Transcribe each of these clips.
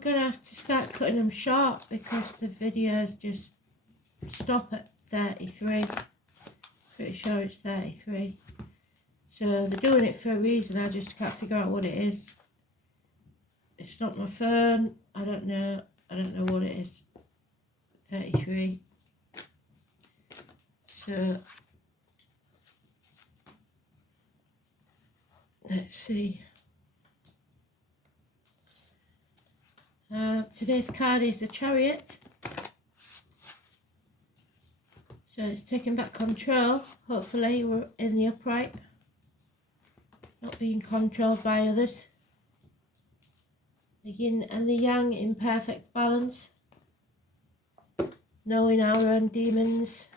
going to have to start cutting them short because the videos just stop at 33. Pretty sure it's 33. So they're doing it for a reason. I just can't figure out what it is. It's not my phone. I don't know what it is. 33. So let's see. Today's card is the Chariot. So it's taking back control. Hopefully we're in the upright. Not being controlled by others. The yin and the yang in perfect balance. Knowing our own demons.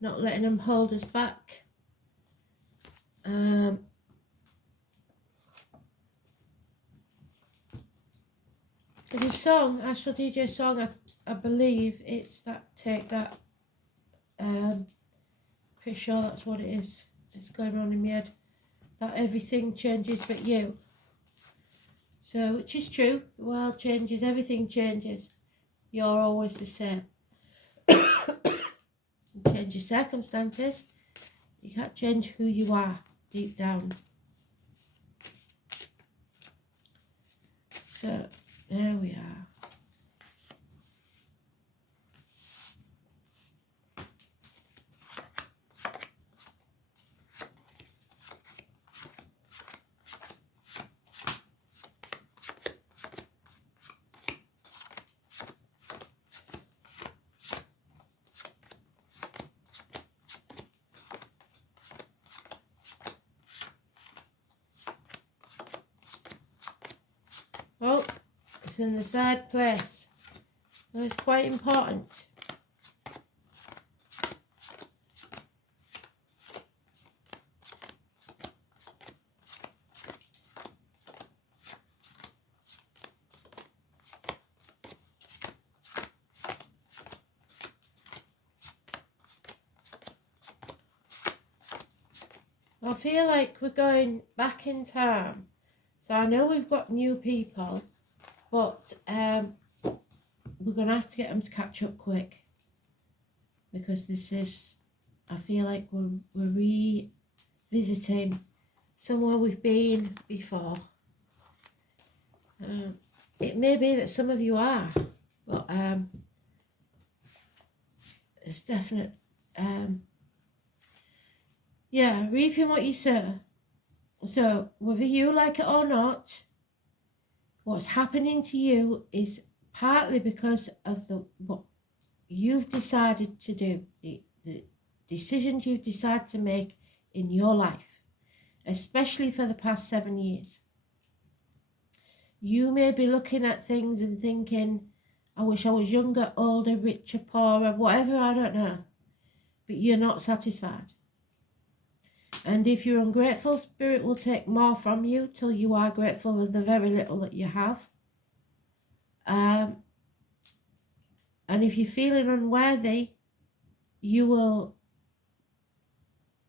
Not letting them hold us back. There's a song, Astro DJ song, I believe it's that, Take That. Pretty sure that's what it is. It's going on in my head. That everything changes but you. So, which is true. The world changes, everything changes. You're always the same. You change your circumstances. You can't change who you are deep down. So, there we are. Oh, it's in the 3rd place. So it's quite important. I feel like we're going back in time. So I know we've got new people, but we're going to have to get them to catch up quick. Because this is, I feel like we're revisiting somewhere we've been before. It may be that some of you are, but it's definite. Yeah, reaping what you sow. So, whether you like it or not, what's happening to you is partly because of what you've decided to do, the decisions you've decided to make in your life, especially for the past 7 years. You may be looking at things and thinking, I wish I was younger, older, richer, poorer, whatever, I don't know. But you're not satisfied. And if you're ungrateful, Spirit will take more from you till you are grateful of the very little that you have. And if you're feeling unworthy, you will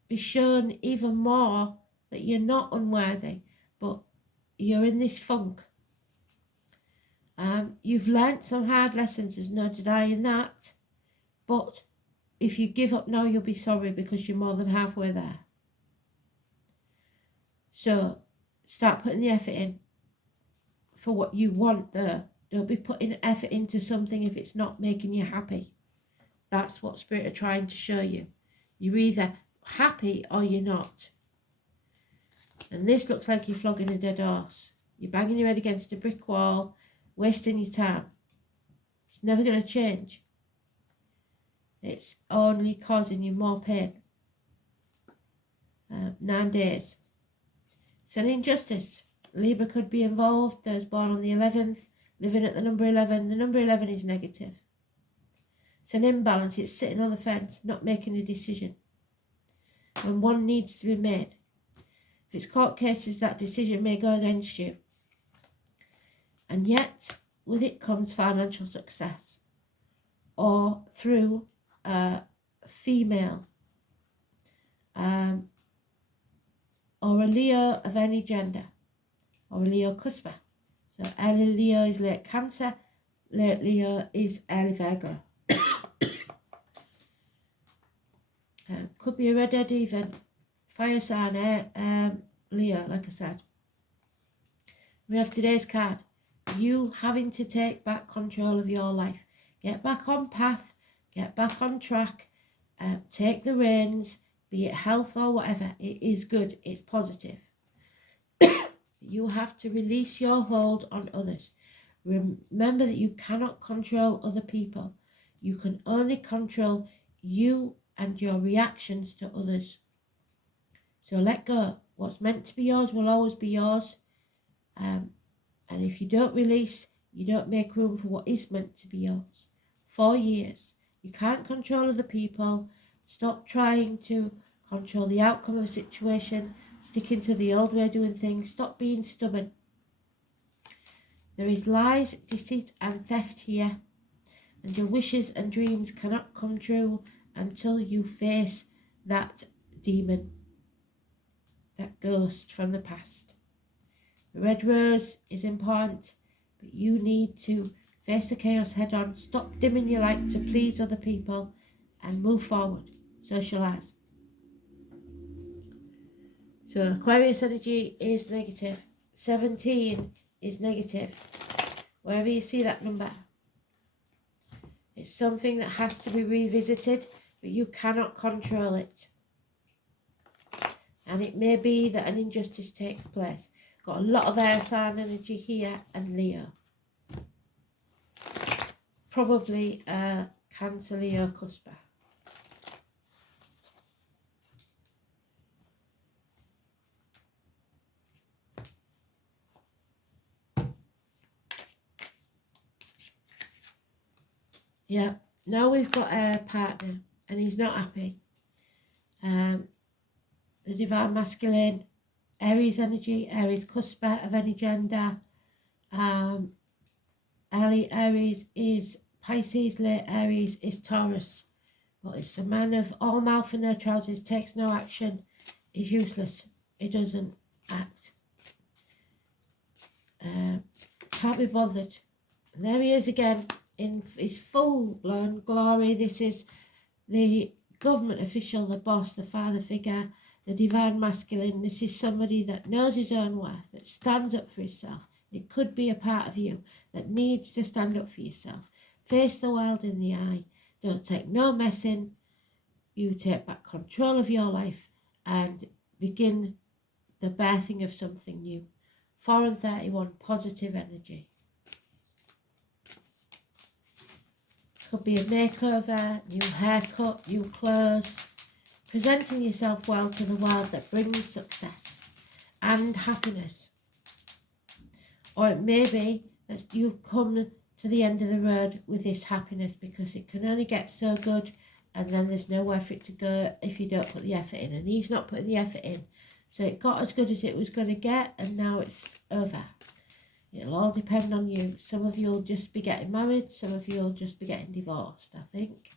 be shown even more that you're not unworthy, but you're in this funk. You've learnt some hard lessons, there's no denying that. But if you give up now, you'll be sorry because you're more than halfway there. So start putting the effort in for what you want there. Don't be putting effort into something if it's not making you happy. That's what Spirit are trying to show you. You're either happy or you're not. And this looks like you're flogging a dead horse. You're banging your head against a brick wall, wasting your time. It's never going to change. It's only causing you more pain. 9 days. It's an injustice. Libra could be involved. Those born on the 11th, living at the number 11. The number 11 is negative. It's an imbalance. It's sitting on the fence, not making a decision. And one needs to be made. If it's court cases, that decision may go against you. And yet, with it comes financial success. Or through a female. Or a Leo of any gender, or a Leo cusper. So early Leo is late Cancer, late Leo is early Virgo. Could be a redhead even. Fire sign, Leo, like I said. We have today's card. You having to take back control of your life. Get back on path, get back on track, take the reins, be it health or whatever. It is good, it's positive. You have to release your hold on others. Remember that you cannot control other people. You can only control you and your reactions to others. So let go. What's meant to be yours will always be yours. And if you don't release, you don't make room for what is meant to be yours. 4 years. You can't control other people. Stop trying to control the outcome of a situation. Sticking to the old way of doing things. Stop being stubborn. There is lies, deceit and theft here. And your wishes and dreams cannot come true until you face that demon, that ghost from the past. The red rose is important, but you need to face the chaos head on. Stop dimming your light to please other people and move forward. Socialize. So Aquarius energy is negative. 17 is negative. Wherever you see that number, it's something that has to be revisited, but you cannot control it. And it may be that an injustice takes place. Got a lot of air sign energy here and Leo. Probably Cancer, Leo, Cusper. Yeah, now we've got a partner and he's not happy. The divine masculine, Aries energy, Aries Cusper of any gender. Early Aries is Pisces, late Aries is Taurus. But it's a man of all mouth and no trousers, takes no action, is useless, he doesn't act. Can't be bothered. And there he is again in his full-blown glory. This is the government official, the boss, the father figure, the divine masculine. This is somebody that knows his own worth, that stands up for himself. It could be a part of you that needs to stand up for yourself. Face the world in the eye. Don't take no messing. You take back control of your life and begin the birthing of something new. 4 and 31, positive energy. Could be a makeover, new haircut, new clothes. Presenting yourself well to the world that brings success and happiness. Or it may be that you've come to the end of the road with this happiness because it can only get so good and then there's nowhere for it to go if you don't put the effort in. And he's not putting the effort in. So it got as good as it was going to get and now it's over. It'll all depend on you. Some of you will just be getting married. Some of you will just be getting divorced, I think.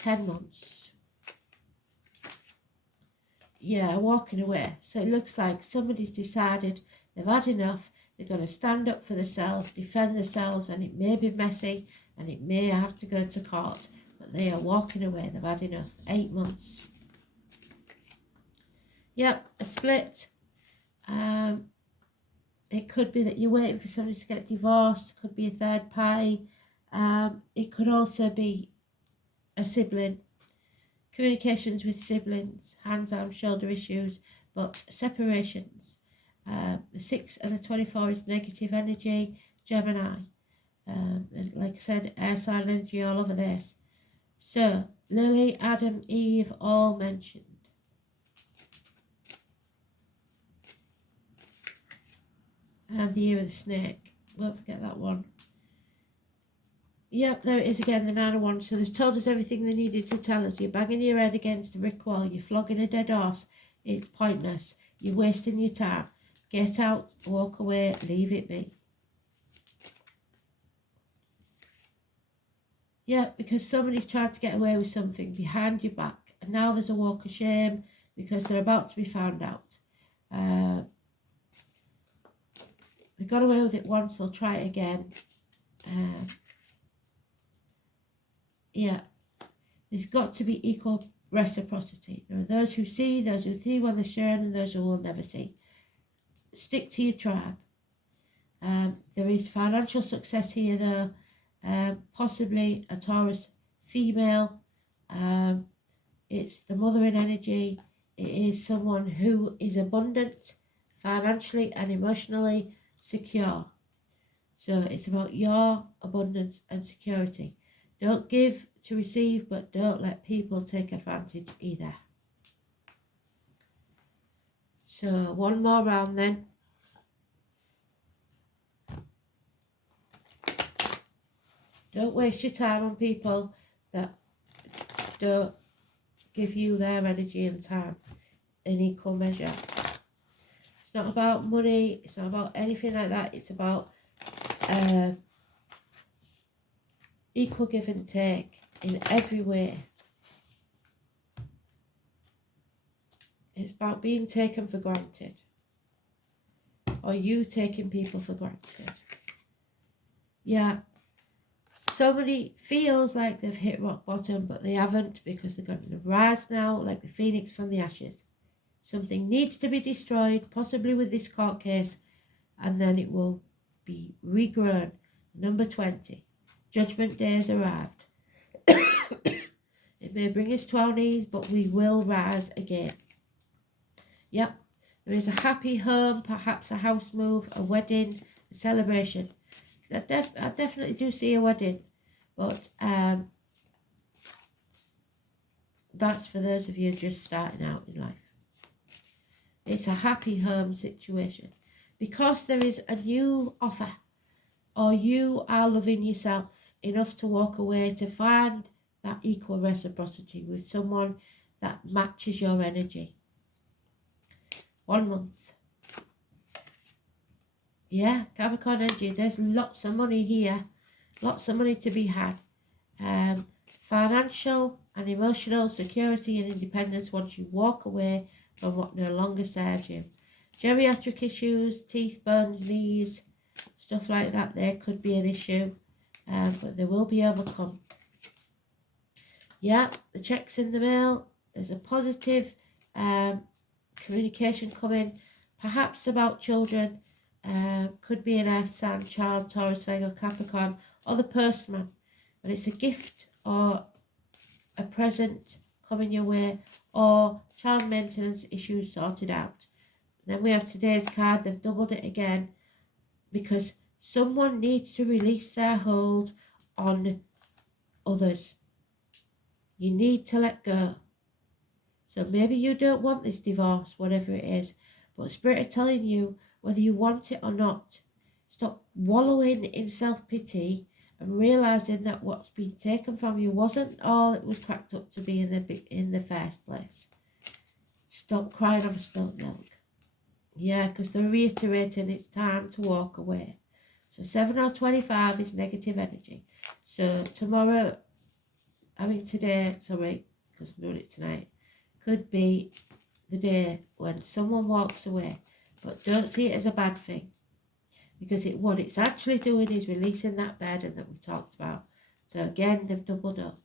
10 months. Yeah, walking away. So it looks like somebody's decided they've had enough. They're going to stand up for themselves, defend themselves, and it may be messy and it may have to go to court. But they are walking away. They've had enough. 8 months. Yep, a split. It could be that you're waiting for somebody to get divorced. It could be a third party. It could also be a sibling. Communications with siblings, hands, arms, shoulder issues, but separations. The 6 and the 24 is negative energy, Gemini. Like I said, air sign energy all over this. So, Lily, Adam, Eve, all mentioned. And the year of the snake. Won't forget that one. Yep, there it is again, the 9 of Wands. So they've told us everything they needed to tell us. You're banging your head against a brick wall. You're flogging a dead horse. It's pointless. You're wasting your time. Get out, walk away, leave it be. Yeah, because somebody's tried to get away with something behind your back. And now there's a walk of shame because they're about to be found out. they got away with it once, they'll try it again. Yeah, there's got to be equal reciprocity. There are those who see when they're shown, and those who will never see. Stick to your tribe. There is financial success here, though. Possibly a Taurus female. It's the mothering energy. It is someone who is abundant, financially and emotionally secure. So it's about your abundance and security. Don't give to receive, but don't let people take advantage either. So one more round then. Don't waste your time on people that don't give you their energy and time in equal measure. It's not about money. It's not about anything like that. It's about equal give and take in every way. It's about being taken for granted, or you taking people for granted. Yeah, somebody feels like they've hit rock bottom, but they haven't, because they're going to rise now like the phoenix from the ashes. Something needs to be destroyed, possibly with this court case, and then it will be regrown. Number 20. Judgment Day has arrived. It may bring us to our knees, but we will rise again. Yep, there is a happy home, perhaps a house move, a wedding, a celebration. I definitely do see a wedding, but that's for those of you just starting out in life. It's a happy home situation, because there is a new offer, or you are loving yourself enough to walk away to find that equal reciprocity with someone that matches your energy. 1 month. Yeah, Capricorn energy, there's lots of money here, lots of money to be had. Financial and emotional security and independence once you walk away from what no longer serves you. Geriatric issues, teeth, bones, knees, stuff like that, there could be an issue, but they will be overcome. Yeah, the check's in the mail. There's a positive communication coming, perhaps about children. Could be an earth sign, child, Taurus, Virgo, Capricorn, or the postman. But it's a gift or a present coming your way, or child maintenance issues sorted out. Then we have today's card. They've doubled it again, because someone needs to release their hold on others. You need to let go. So maybe you don't want this divorce, whatever it is, but Spirit are telling you, whether you want it or not, stop wallowing in self-pity and realising that what's been taken from you wasn't all it was cracked up to be in the first place. Stop crying over spilt milk. Yeah, because they're reiterating it's time to walk away. So 7 or 25 is negative energy. So tomorrow, today, sorry, because I'm doing it tonight, could be the day when someone walks away. But don't see it as a bad thing, because what it's actually doing is releasing that burden that we talked about. So again, they've doubled up,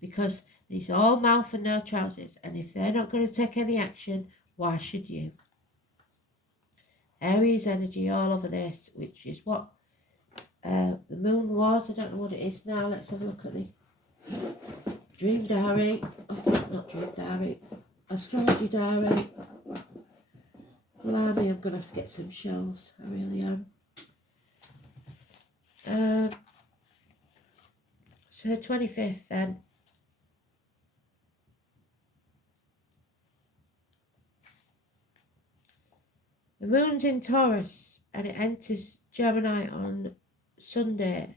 because these are all mouth and no trousers, and if they're not going to take any action, why should you? Aries energy all over this, which is what the moon was. I don't know what it is now. Let's have a look at the dream diary. Oh, not dream diary. Astrology diary. Blimey, I'm going to have to get some shelves. I really am. So 25th then. The moon's in Taurus and it enters Gemini on Sunday.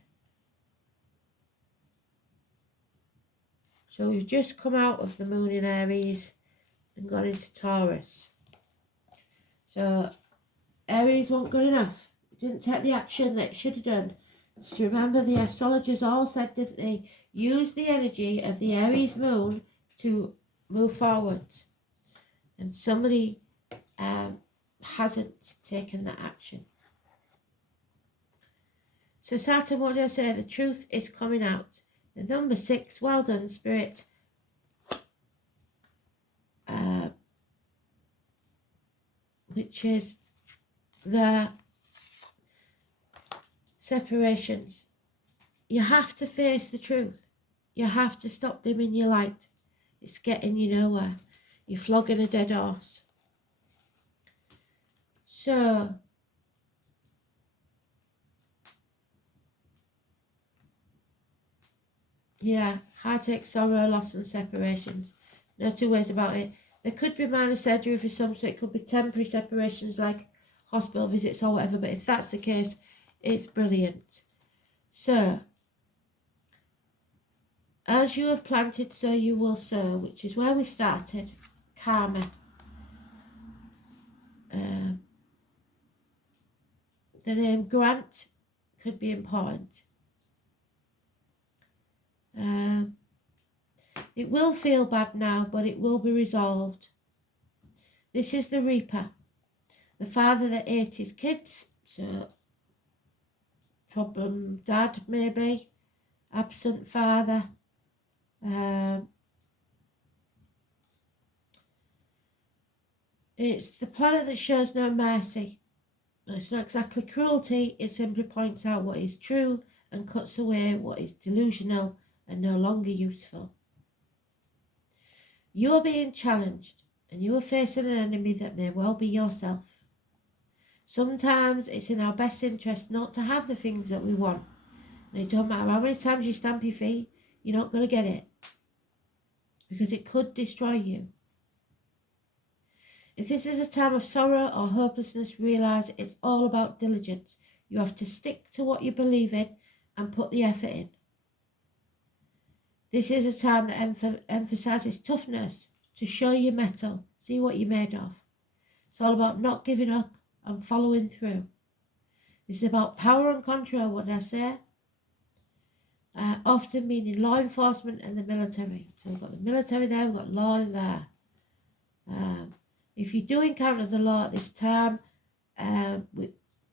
So we've just come out of the moon in Aries and gone into Taurus. So Aries wasn't good enough. It didn't take the action that it should have done. So remember, the astrologers all said, didn't they? Use the energy of the Aries moon to move forward. And somebody hasn't taken that action. So Saturn, what do I say? The truth is coming out. The number 6, well done, Spirit. Which is the separations. You have to face the truth. You have to stop dimming your light. It's getting you nowhere. You're flogging a dead horse. So, yeah, heartache, sorrow, loss and separations. No two ways about it. There could be minor surgery for some, so it could be temporary separations like hospital visits or whatever, but if that's the case, it's brilliant. So, as you have planted, so you will sow, which is where we started. Karma. The name Grant could be important. It will feel bad now, but it will be resolved. This is the Reaper, the father that ate his kids, so problem dad maybe, absent father. It's the planet that shows no mercy. It's not exactly cruelty, it simply points out what is true and cuts away what is delusional and no longer useful. You are being challenged and you are facing an enemy that may well be yourself. Sometimes it's in our best interest not to have the things that we want. And it don't matter how many times you stamp your feet, you're not going to get it. Because it could destroy you. If this is a time of sorrow or hopelessness, realise it's all about diligence. You have to stick to what you believe in and put the effort in. This is a time that emphasises toughness, to show your mettle, see what you're made of. It's all about not giving up and following through. This is about power and control, what did I say? Often meaning law enforcement and the military. So we've got the military there, we've got law in there. If you do encounter the law at this time,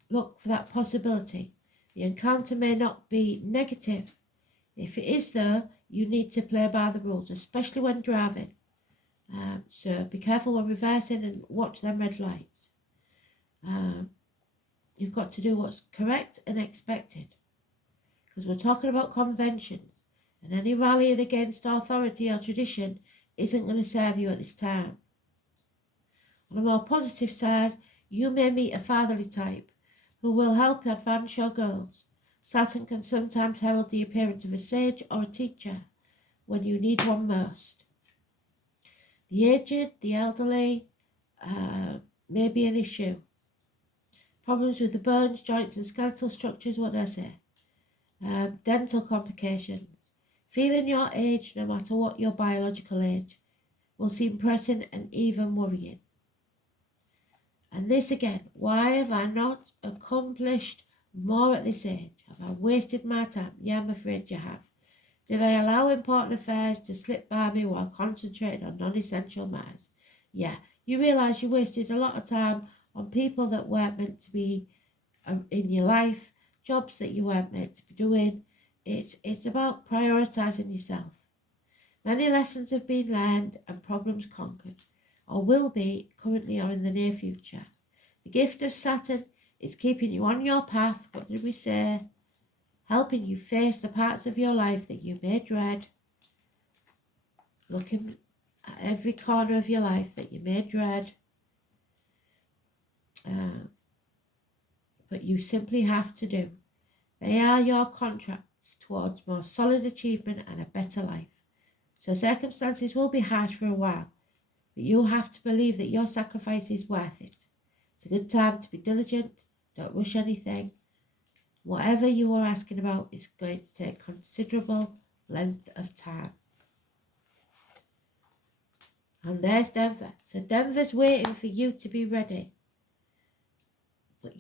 look for that possibility. The encounter may not be negative. If it is though, you need to play by the rules, especially when driving. So be careful when reversing and watch them red lights. You've got to do what's correct and expected. Because we're talking about conventions, and any rallying against authority or tradition isn't going to serve you at this time. On a more positive side, you may meet a fatherly type who will help you advance your goals. Saturn can sometimes herald the appearance of a sage or a teacher when you need one most. The aged, the elderly, may be an issue. Problems with the bones, joints and skeletal structures, what did I say? Dental complications. Feeling your age, no matter what your biological age, will seem pressing and even worrying. And this again, why have I not accomplished more at this age? Have I wasted my time? Yeah, I'm afraid you have. Did I allow important affairs to slip by me while concentrating on non-essential matters? Yeah, you realise you wasted a lot of time on people that weren't meant to be in your life, jobs that you weren't meant to be doing. It's about prioritising yourself. Many lessons have been learned and problems conquered, or will be currently or in the near future. The gift of Saturn is keeping you on your path, what did we say? Helping you face the parts of your life that you may dread. Looking at every corner of your life that you may dread. But you simply have to do. They are your contracts towards more solid achievement and a better life. So circumstances will be harsh for a while, but you'll have to believe that your sacrifice is worth it. It's a good time to be diligent, don't rush anything. Whatever you are asking about is going to take considerable length of time. And there's Denver. So Denver's waiting for you to be ready. But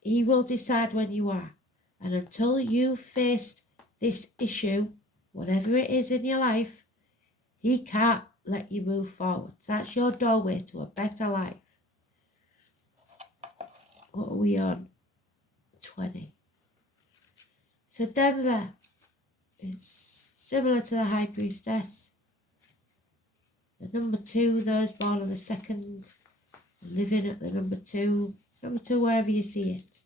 he will decide when you are. And until you've faced this issue, whatever it is in your life, he can't let you move forward. That's your doorway to a better life. What are we on? 20. So Denver is similar to the High Priestess. The number 2, those born on the 2nd, living at the number 2 wherever you see it.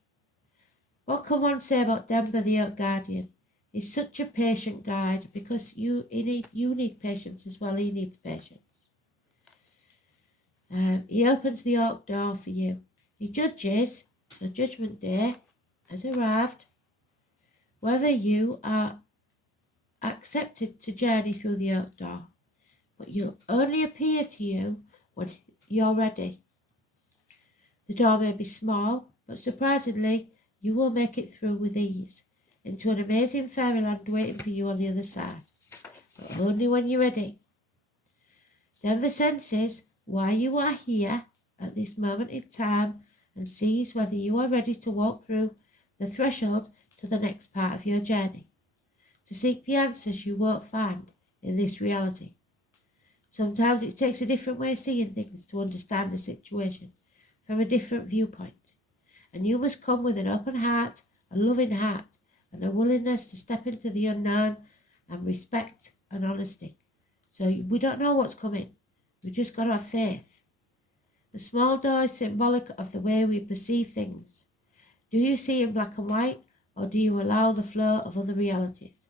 What can one say about Denver the Oak Guardian? He's such a patient guide because you need patience as well. He needs patience. He opens the oak door for you. He judges, so Judgment Day has arrived, whether you are accepted to journey through the oak door. But you'll only appear to you when you're ready. The door may be small, but surprisingly, you will make it through with ease into an amazing fairyland waiting for you on the other side, but only when you're ready. Denver senses why you are here at this moment in time and sees whether you are ready to walk through the threshold to the next part of your journey, to seek the answers you won't find in this reality. Sometimes it takes a different way of seeing things to understand a situation from a different viewpoint, and you must come with an open heart, a loving heart, and a willingness to step into the unknown and respect and honesty. So we don't know what's coming. We just got to have faith. The small door is symbolic of the way we perceive things. Do you see in black and white, or do you allow the flow of other realities?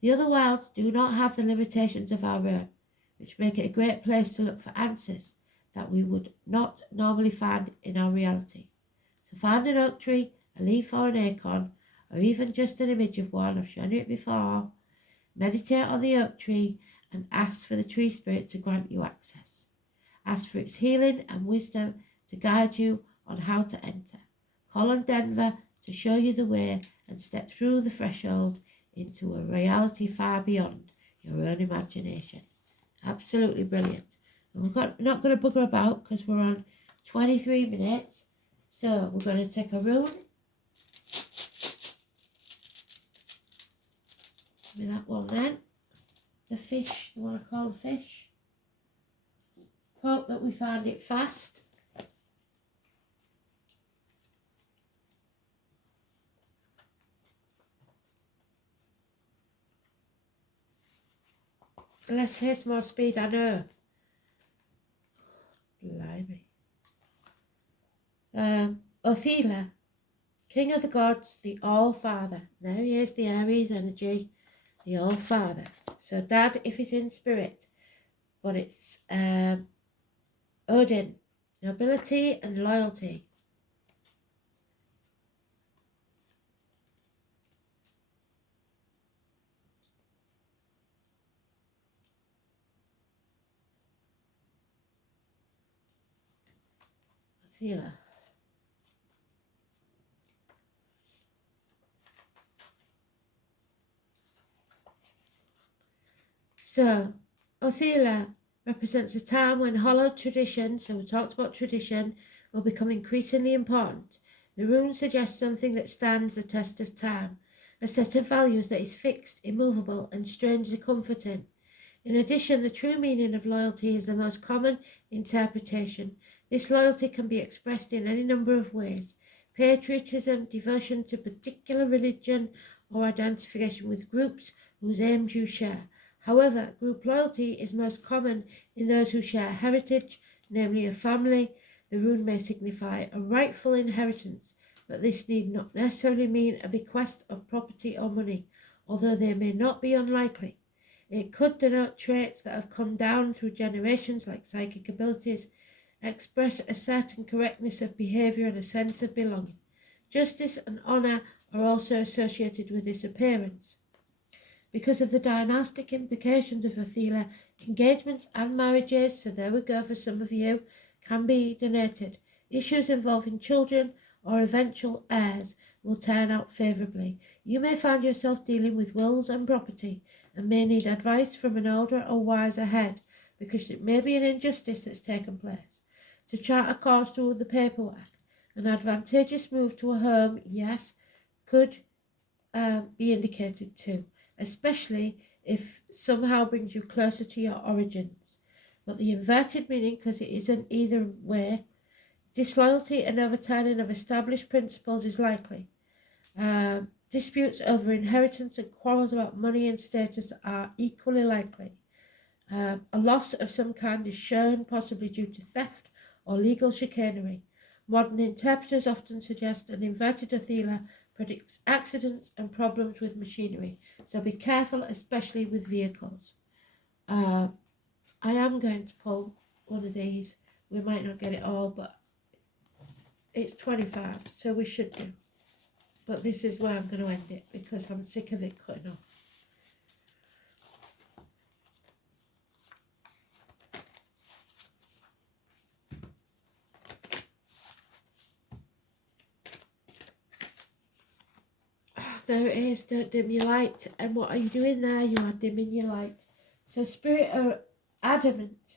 The other worlds do not have the limitations of our own, which make it a great place to look for answers that we would not normally find in our reality. So find an oak tree, a leaf or an acorn, or even just an image of one. I've shown you it before. Meditate on the oak tree and ask for the tree spirit to grant you access. Ask for its healing and wisdom to guide you on how to enter. Call on Denver to show you the way and step through the threshold into a reality far beyond your own imagination. Absolutely brilliant. And we're not going to bugger about because we're on 23 minutes. So we're going to take a rune. With that one then. The fish, you want to call the fish. Hope that we find it fast. Less haste, more speed, I know. Blimey. Othila, King of the Gods, the All-Father. There he is, the Aries energy, the All-Father. So Dad, if it's in spirit, but it's Odin, nobility and loyalty. Othila. So, Othila represents a time when hallowed tradition, so we talked about tradition, will become increasingly important. The rune suggests something that stands the test of time, a set of values that is fixed, immovable, and strangely comforting. In addition, the true meaning of loyalty is the most common interpretation. This loyalty can be expressed in any number of ways: patriotism, devotion to particular religion, or identification with groups whose aims you share. However, group loyalty is most common in those who share heritage, namely a family. The rune may signify a rightful inheritance, but this need not necessarily mean a bequest of property or money, although they may not be unlikely. It could denote traits that have come down through generations, like psychic abilities, express a certain correctness of behaviour and a sense of belonging. Justice and honour are also associated with this appearance. Because of the dynastic implications of Othila, engagements and marriages, so there we go for some of you, can be denoted. Issues involving children or eventual heirs will turn out favourably. You may find yourself dealing with wills and property and may need advice from an older or wiser head, because it may be an injustice that's taken place. To chart a course through the paperwork, an advantageous move to a home, yes, could be indicated too, especially if somehow brings you closer to your origins. But the inverted meaning, because it isn't either way, disloyalty and overturning of established principles is likely. Disputes over inheritance and quarrels about money and status are equally likely. A loss of some kind is shown, possibly due to theft or legal chicanery. Modern interpreters often suggest an inverted Othela predicts accidents and problems with machinery, so be careful, especially with vehicles. I am going to pull one of these. We might not get it all, but it's 25, so we should do. But this is where I'm going to end it, because I'm sick of it cutting off. There it is, don't dim your light. And what are you doing there? You are dimming your light. So Spirit are adamant.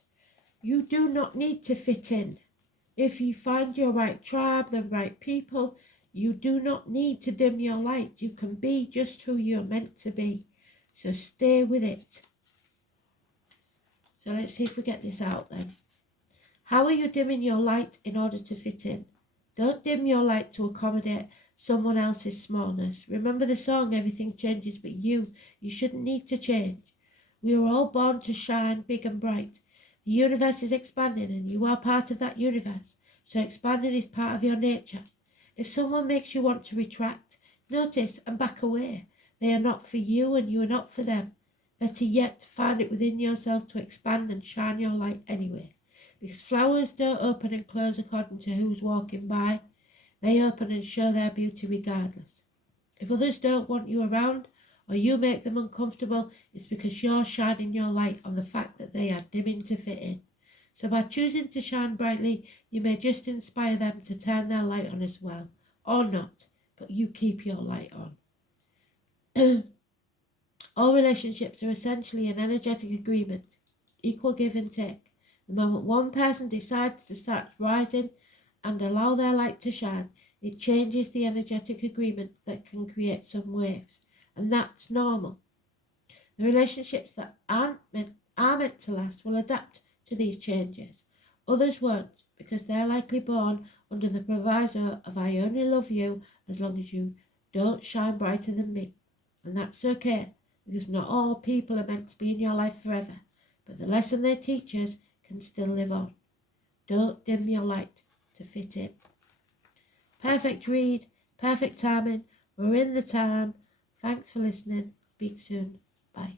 You do not need to fit in. If you find your right tribe, the right people, you do not need to dim your light. You can be just who you're meant to be. So stay with it. So let's see if we get this out then. How are you dimming your light in order to fit in? Don't dim your light to accommodate someone else's smallness. Remember the song, everything changes but you. You shouldn't need to change. We are all born to shine big and bright. The universe is expanding and you are part of that universe. So expanding is part of your nature. If someone makes you want to retract, notice and back away. They are not for you and you are not for them. Better yet, find it within yourself to expand and shine your light anyway. Because flowers don't open and close according to who's walking by. They open and show their beauty regardless. If others don't want you around, or you make them uncomfortable, it's because you're shining your light on the fact that they are dimming to fit in. So by choosing to shine brightly, you may just inspire them to turn their light on as well. Or not, but you keep your light on. All relationships are essentially an energetic agreement, equal give and take. The moment one person decides to start rising and allow their light to shine, it changes the energetic agreement that can create some waves. And that's normal. The relationships that are meant to last will adapt to these changes. Others won't, because they're likely born under the proviso of I only love you as long as you don't shine brighter than me. And that's okay, because not all people are meant to be in your life forever. But the lesson they teach us can still live on. Don't dim your light to fit in. Perfect read, perfect timing. We're in the time. Thanks for listening. Speak soon. Bye.